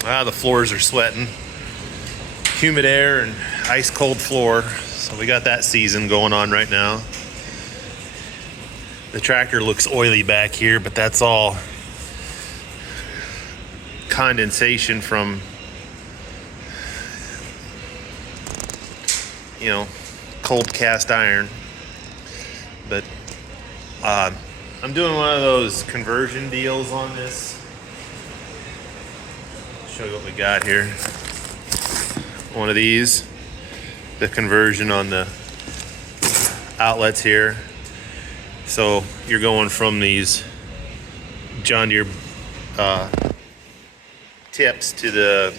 The floors are sweating. Humid air and ice cold floor. So we got that season going on right now. The tractor looks oily back here, but that's all condensation from, cold cast iron. But I'm doing one of those conversion deals on this. Show you what we got here. One of these, the conversion on the outlets here. So you're going from these John Deere tips to the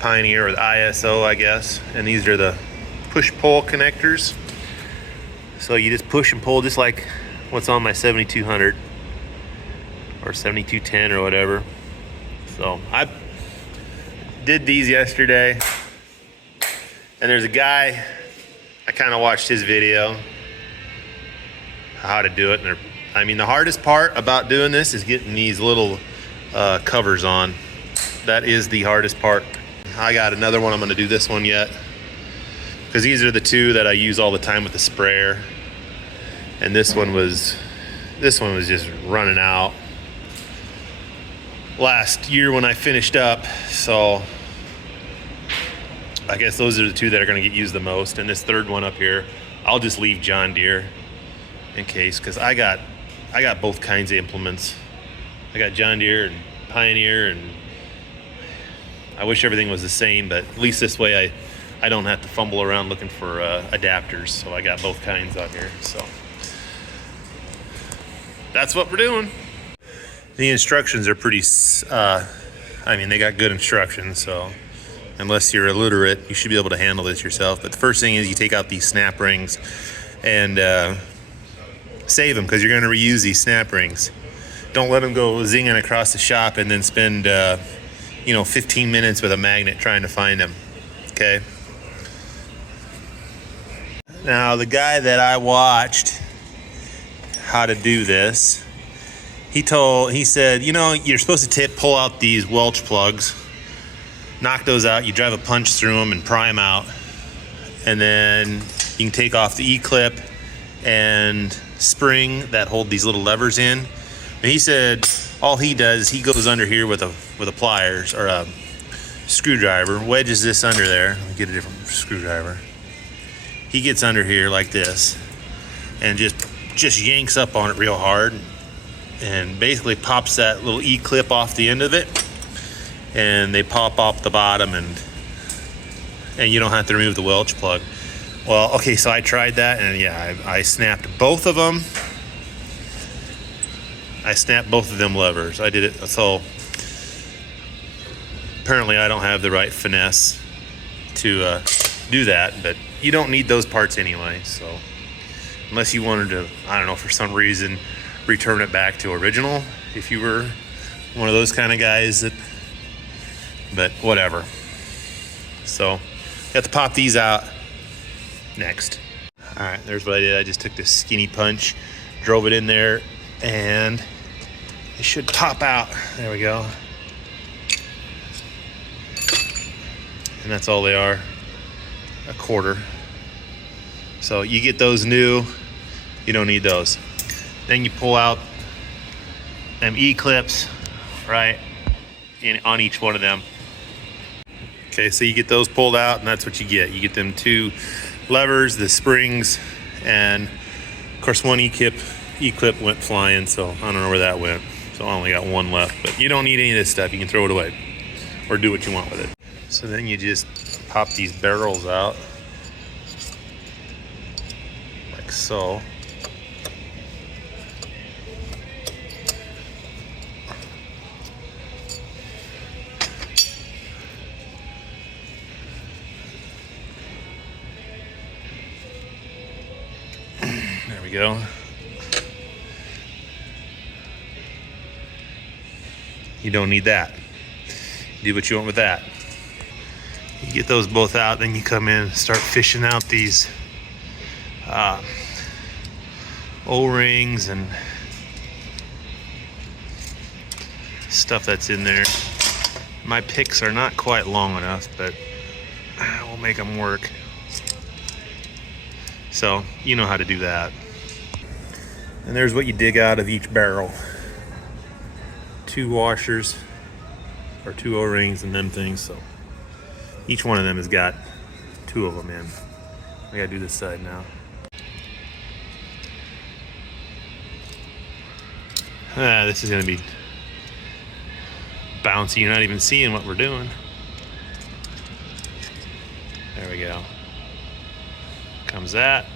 Pioneer or the ISO, I guess. And these are the push-pull connectors. So you just push and pull just like what's on my 7200 or 7210 or whatever. So I did these yesterday. And there's a guy, I kind of watched his video how to do it. And the hardest part about doing this is getting these little covers on. That is the hardest part. I got another one. I'm going to do this one yet, because these are the two that I use all the time with the sprayer. And this one was just running out last year when I finished up. So I guess those are the two that are going to get used the most. And this third one up here, I'll just leave John Deere in case, because I got both kinds of implements. I got John Deere and Pioneer, and I wish everything was the same, but at least this way I don't have to fumble around looking for adapters. So I got both kinds out here. So that's what we're doing. The instructions are pretty, they got good instructions, so unless you're illiterate, you should be able to handle this yourself. But the first thing is you take out these snap rings and save them, because you're going to reuse these snap rings. Don't let them go zinging across the shop and then spend 15 minutes with a magnet trying to find them. Okay. Now the guy that I watched how to do this, he said, you're supposed to pull out these Welch plugs, knock those out, you drive a punch through them and pry them out, and then you can take off the E-clip and spring that hold these little levers in. And he said all he does is he goes under here with a pliers or a screwdriver, wedges this under there. Let me get a different screwdriver. He gets under here like this and just yanks up on it real hard and basically pops that little E-clip off the end of it, and they pop off the bottom, and you don't have to remove the Welch plug. Well, okay, so I tried that, and yeah, I snapped both of them. I snapped both of them levers. I did it, so apparently I don't have the right finesse to do that, but you don't need those parts anyway, so unless you wanted to, I don't know, for some reason, return it back to original, if you were one of those kind of guys but whatever. So you have to pop these out next. All right, there's what I did. I just took this skinny punch, drove it in there, and it should pop out. There we go. And that's all they are, a quarter. So you get those new, you don't need those. Then you pull out them E-clips, right, on each one of them. Okay, so you get those pulled out, and that's what you get. You get them two levers, the springs, and of course one E-clip went flying, so I don't know where that went. So I only got one left, but you don't need any of this stuff. You can throw it away or do what you want with it. So then you just pop these barrels out like so. There we go. You don't need that. Do what you want with that. You get those both out, then you come in and start fishing out these O-rings and stuff that's in there. My picks are not quite long enough, but we'll make them work. So you know how to do that. And there's what you dig out of each barrel. 2 washers or 2 O-rings and them things. So each one of them has got 2 of them in. I gotta do this side now. This is gonna be bouncy. You're not even seeing what we're doing. There we go. Comes that.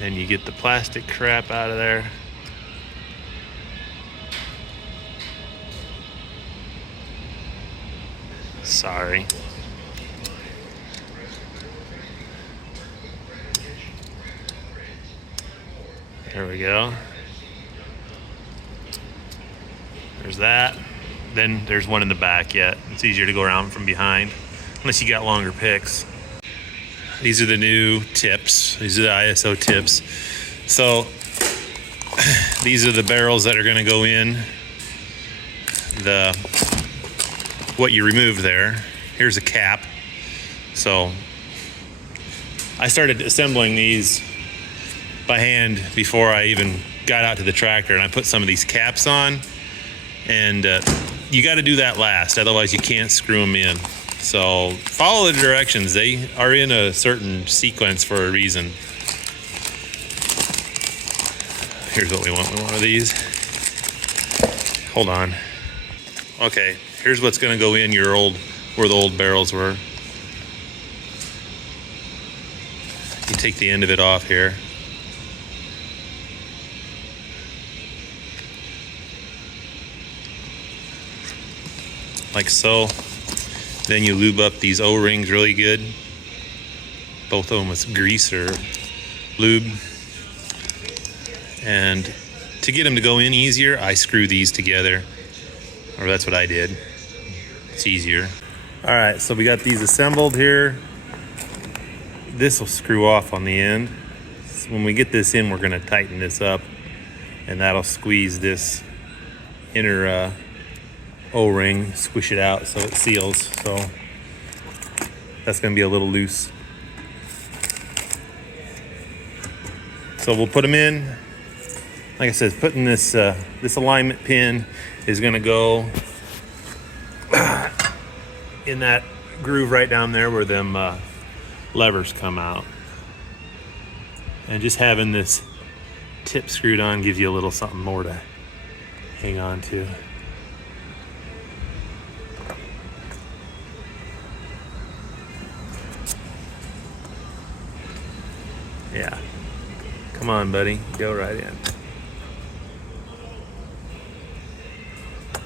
And you get the plastic crap out of there. Sorry. There we go. There's that. Then there's one in the back yet. It's easier to go around from behind, unless you got longer picks. These are the new tips. These are the ISO tips. So these are the barrels that are gonna go in what you removed there. Here's a cap. So I started assembling these by hand before I even got out to the tractor, and I put some of these caps on, and you got to do that last, otherwise you can't screw them in. So follow the directions. They are in a certain sequence for a reason. Here's what we want. We want one of these. Hold on. Okay, here's what's going to go in where the old barrels were. You take the end of it off here. Like so. Then you lube up these O-rings really good. Both of them with grease or lube. And to get them to go in easier, I screw these together. Or that's what I did. It's easier. All right, so we got these assembled here. This will screw off on the end. So when we get this in, we're gonna tighten this up, and that'll squeeze this inner O-ring, squish it out so it seals. So that's gonna be a little loose. So we'll put them in. Like I said, putting this alignment pin is gonna go in that groove right down there where them levers come out. And just having this tip screwed on gives you a little something more to hang on to. Yeah. Come on, buddy. Go right in.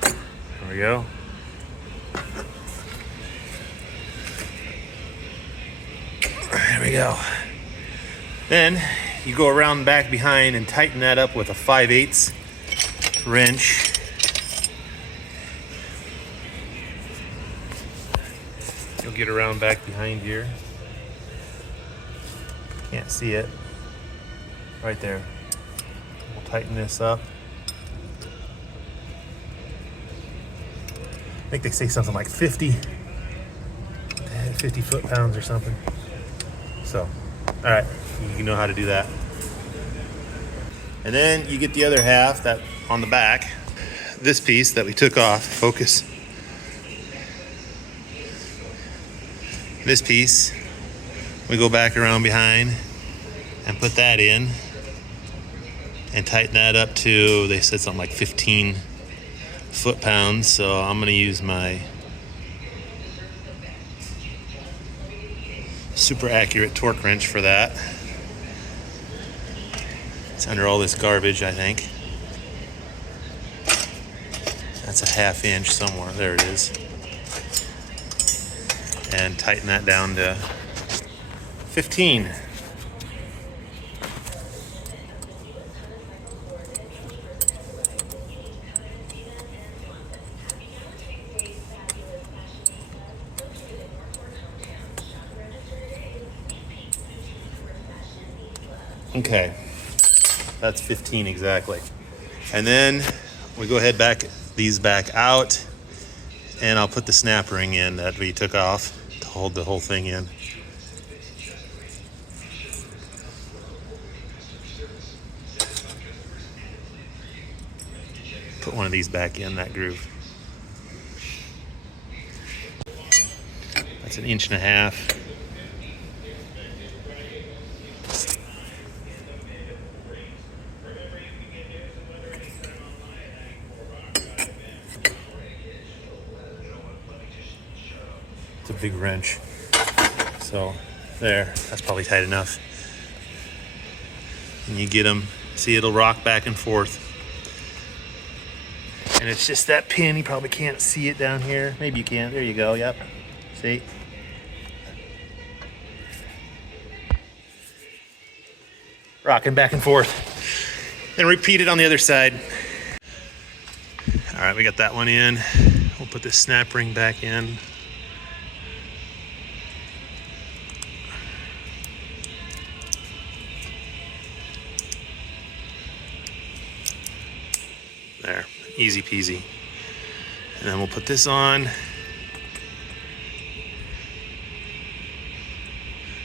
There we go. There we go. Then you go around back behind and tighten that up with a 5/8 wrench. You'll get around back behind here. Can't see it. Right there. We'll tighten this up. I think they say something like 50 foot-pounds or something. So, all right, you know how to do that. And then you get the other half that on the back, this piece that we took off, focus. This piece, we go back around behind and put that in and tighten that up to, they said something like 15 foot-pounds. So I'm gonna use my super accurate torque wrench for that. It's under all this garbage, I think. That's a 1/2 inch somewhere. There it is. And tighten that down to 15. Okay, that's 15 exactly. And then we go ahead back these back out, and I'll put the snap ring in that we took off to hold the whole thing in. Put one of these back in that groove. That's 1.5 inches. It's a big wrench. So there, that's probably tight enough. And you get them, see it'll rock back and forth. And it's just that pin, you probably can't see it down here. Maybe you can, there you go, yep. See? Rocking back and forth. And repeat it on the other side. All right, we got that one in. We'll put this snap ring back in. There, easy peasy. And then we'll put this on.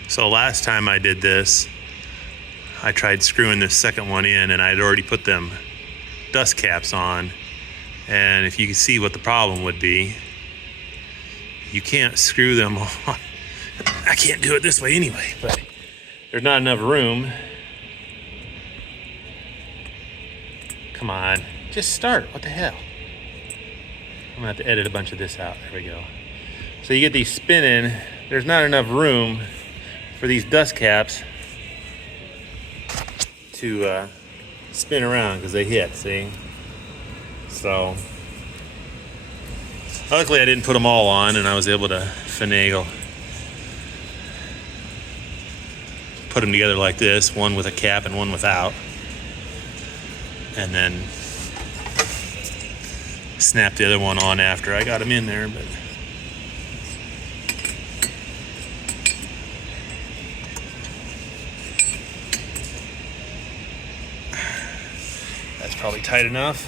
So last time I did this, I tried screwing this second one in, and I'd already put them dust caps on. And if you can see what the problem would be, you can't screw them on. I can't do it this way anyway, but there's not enough room. Come on, just start, what the hell? I'm gonna have to edit a bunch of this out, there we go. So you get these spinning, there's not enough room for these dust caps to spin around because they hit, see? So, luckily I didn't put them all on and I was able to finagle. Put them together like this, one with a cap and one without. And then snap the other one on after I got them in there, but that's probably tight enough.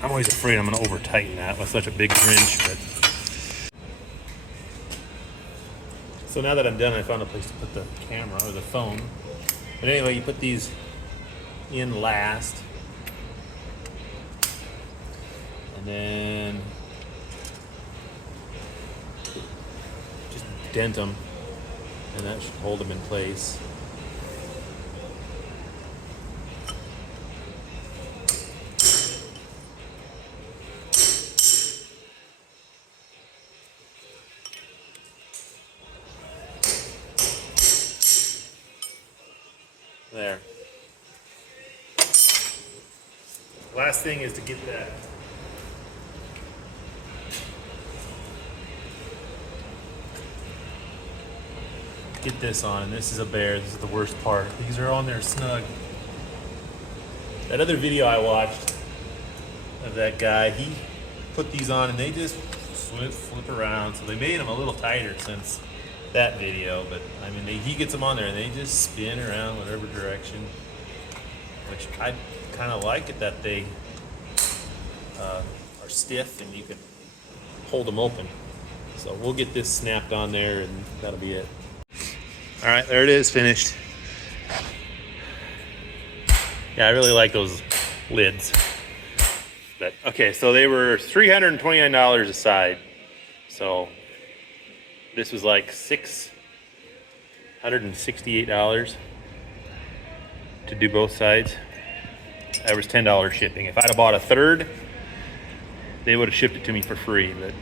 I'm always afraid I'm gonna over tighten that with such a big wrench, but so now that I'm done, I found a place to put the camera or the phone. But anyway, you put these in last, and then just dent them, and that should hold them in place. There. Last thing is to get that this on, and this is a bear. This is the worst part. These are on there snug. That other video I watched of that guy, he put these on and they just flip around. So they made them a little tighter since that video, but I mean, he gets them on there and they just spin around whatever direction, which I kind of like it that they are stiff and you can hold them open. So we'll get this snapped on there and that'll be it. All right, there it is, finished. Yeah, I really like those lids. But okay, so they were $329 a side. So this was like $668 to do both sides. That was $10 shipping. If I'd have bought a third, they would have shipped it to me for free, but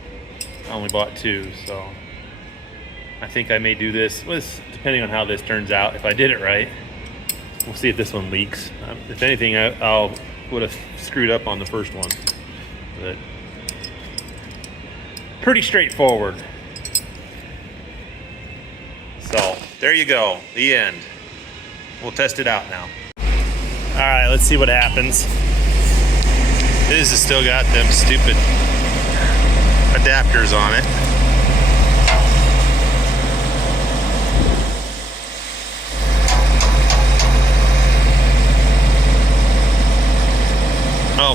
I only bought two, so I think I may do this, depending on how this turns out. If I did it right, we'll see if this one leaks. If anything, I would have screwed up on the first one, but pretty straightforward. So there you go, the end. We'll test it out now. All right, let's see what happens. This has still got them stupid adapters on it.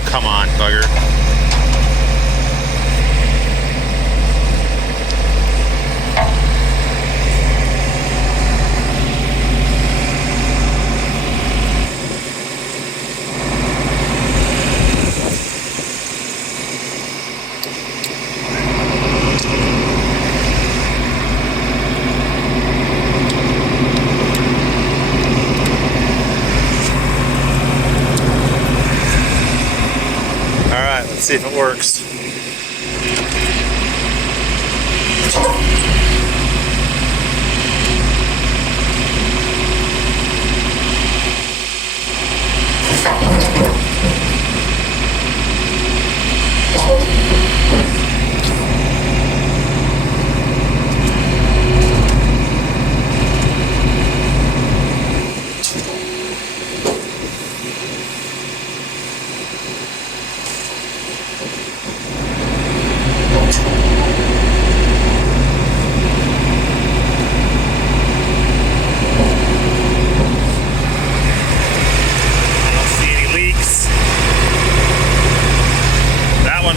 Oh, come on, bugger. Alright, let's see if it works.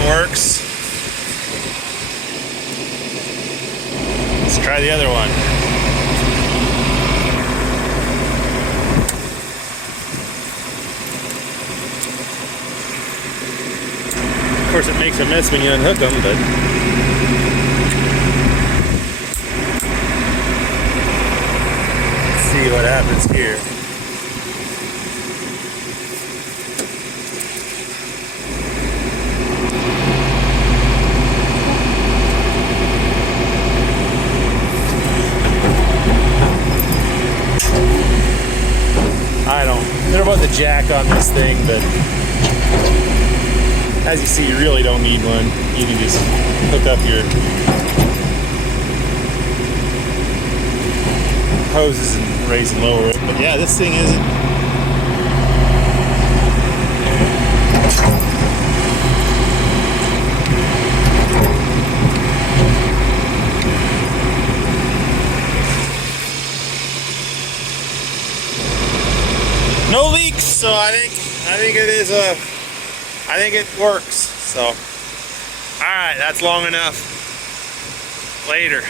Works. Let's try the other one. Of course, it makes a mess when you unhook them, but let's see what happens here. I don't know about the jack on this thing, but as you see, you really don't need one. You can just hook up your hoses and raise and lower it. But yeah, this thing isn't. No leaks, so I think it is I think it works. So, all right, that's long enough. Later.